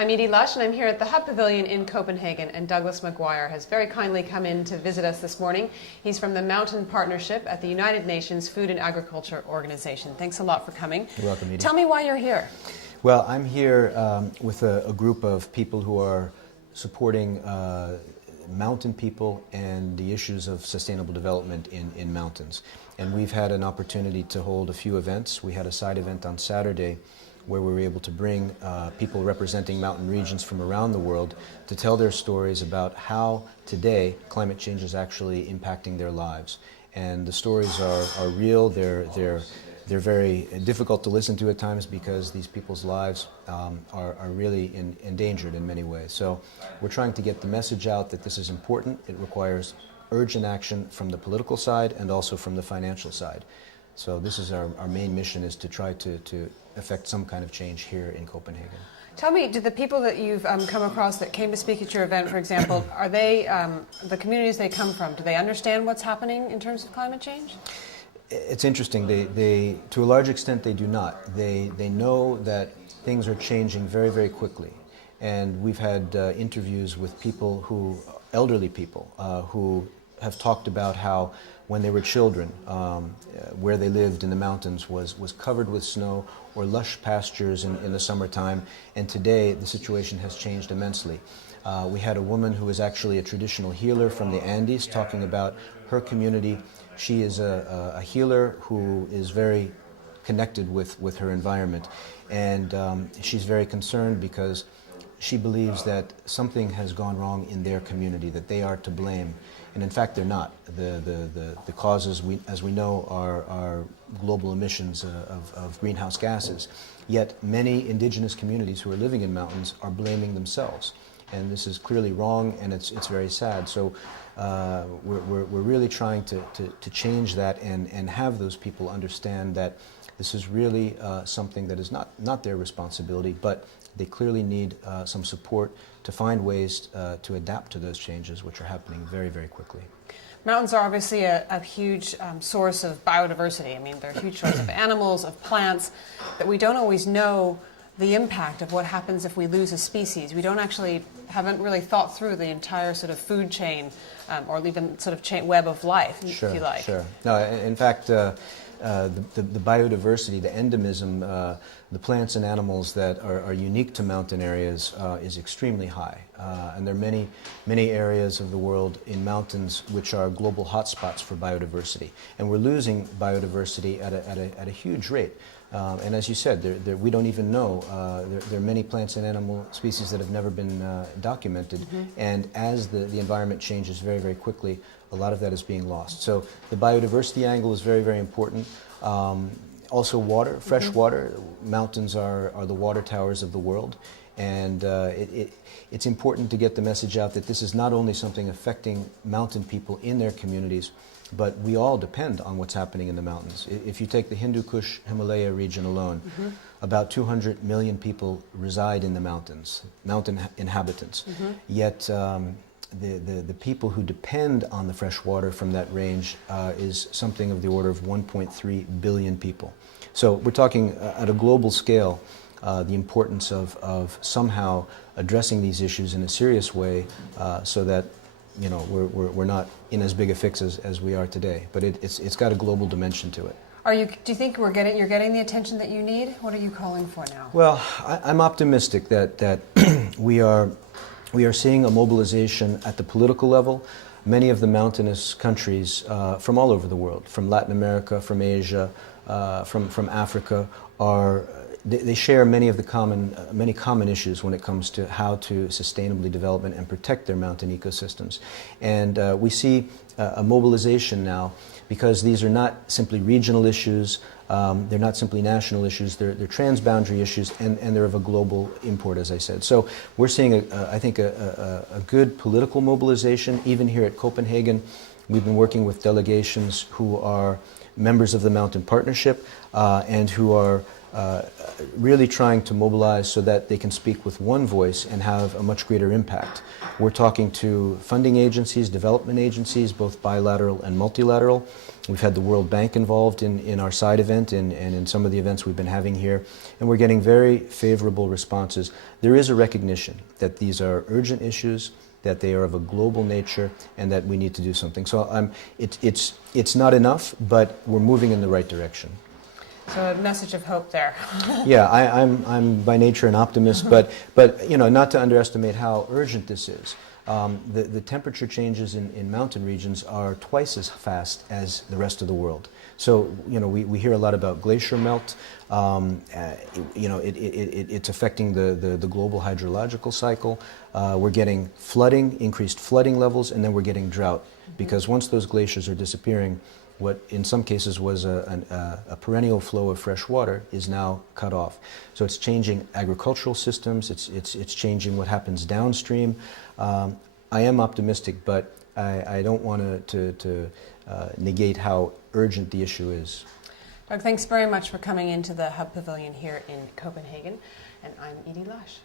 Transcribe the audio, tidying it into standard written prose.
I'm Edie Lush, and I'm here at the Hub Pavilion in Copenhagen, and Douglas McGuire has very kindly come in to visit us this morning. He's from the Mountain Partnership at the United Nations Food and Agriculture Organization. Thanks a lot for coming. You're welcome, Edie. Tell me why you're here. Well, I'm here with a group of people who are supporting mountain people and the issues of sustainable development in mountains. And we've had an opportunity to hold a few events. We had a side event on Saturday where we were able to bring people representing mountain regions from around the world to tell their stories about how today climate change is actually impacting their lives. And the stories are real, they're very difficult to listen to at times because these people's lives are really endangered in many ways. So we're trying to get the message out that this is important. It requires urgent action from the political side and also from the financial side. So this is our main mission, is to try to affect some kind of change here in Copenhagen. Tell me, do the people that you've come across that came to speak at your event, for example, are they, the communities they come from, do they understand what's happening in terms of climate change? It's interesting. They to a large extent, they do not. They know that things are changing very, very quickly. And we've had interviews with people elderly people, who have talked about how when they were children, where they lived in the mountains was covered with snow or lush pastures in the summertime, and today the situation has changed immensely. We had a woman who is actually a traditional healer from the Andes talking about her community. She is a healer who is very connected with her environment, and she's very concerned because she believes that something has gone wrong in their community, that they are to blame. And in fact, they're not. The causes, as we know, are global emissions of greenhouse gases. Yet many indigenous communities who are living in mountains are blaming themselves. And this is clearly wrong, and it's very sad. So we're really trying to change that and have those people understand that this is really something that is not their responsibility, but they clearly need some support to find ways to adapt to those changes, which are happening very, very quickly. Mountains are obviously a huge source of biodiversity. I mean, they're a huge source of animals, of plants, that we don't always know the impact of what happens if we lose a species. We haven't really thought through the entire sort of food chain, or even sort of web of life, if you like. Sure. No, in fact, the biodiversity, the endemism, the plants and animals that are unique to mountain areas is extremely high. And there are many areas of the world in mountains which are global hotspots for biodiversity. And we're losing biodiversity at a huge rate. And as you said, we don't even know. There are many plants and animal species that have never been documented. Mm-hmm. And as the environment changes very, very quickly, a lot of that is being lost. So the biodiversity angle is very, very important. Also water, fresh mm-hmm. water. Mountains are the water towers of the world. And it's important to get the message out that this is not only something affecting mountain people in their communities, but we all depend on what's happening in the mountains. If you take the Hindu Kush Himalaya region alone, mm-hmm. about 200 million people reside in the mountains, mountain inhabitants. Mm-hmm. Yet the people who depend on the fresh water from that range is something of the order of 1.3 billion people. So we're talking at a global scale the importance of somehow addressing these issues in a serious way so that we're not in as big a fix as we are today. But it's got a global dimension to it. Do you think you're getting the attention that you need? What are you calling for now? Well, I'm optimistic that we are seeing a mobilization at the political level. Many of the mountainous countries from all over the world, from Latin America, from Asia, from Africa, they share many common issues when it comes to how to sustainably develop and protect their mountain ecosystems. And we see a mobilization now because these are not simply regional issues, they're not simply national issues, they're transboundary issues, and they're of a global import, as I said. So we're seeing, I think, a good political mobilization. Even here at Copenhagen, we've been working with delegations who are members of the Mountain Partnership and who are really trying to mobilize so that they can speak with one voice and have a much greater impact. We're talking to funding agencies, development agencies, both bilateral and multilateral. We've had the World Bank involved in our side event and in some of the events we've been having here, and we're getting very favorable responses. There is a recognition that these are urgent issues, that they are of a global nature, and that we need to do something. So it's not enough, but we're moving in the right direction. So a message of hope there. Yeah, I'm by nature an optimist, but you know, not to underestimate how urgent this is. The temperature changes in mountain regions are twice as fast as the rest of the world. So, you know, we hear a lot about glacier melt. You know, it's affecting the global hydrological cycle. We're getting flooding, increased flooding levels, and then we're getting drought. Because once those glaciers are disappearing, what in some cases was a perennial flow of fresh water is now cut off. So it's changing agricultural systems, it's changing what happens downstream. I am optimistic, but I don't want to negate how urgent the issue is. Doug, thanks very much for coming into the Hub Pavilion here in Copenhagen, and I'm Edie Lush.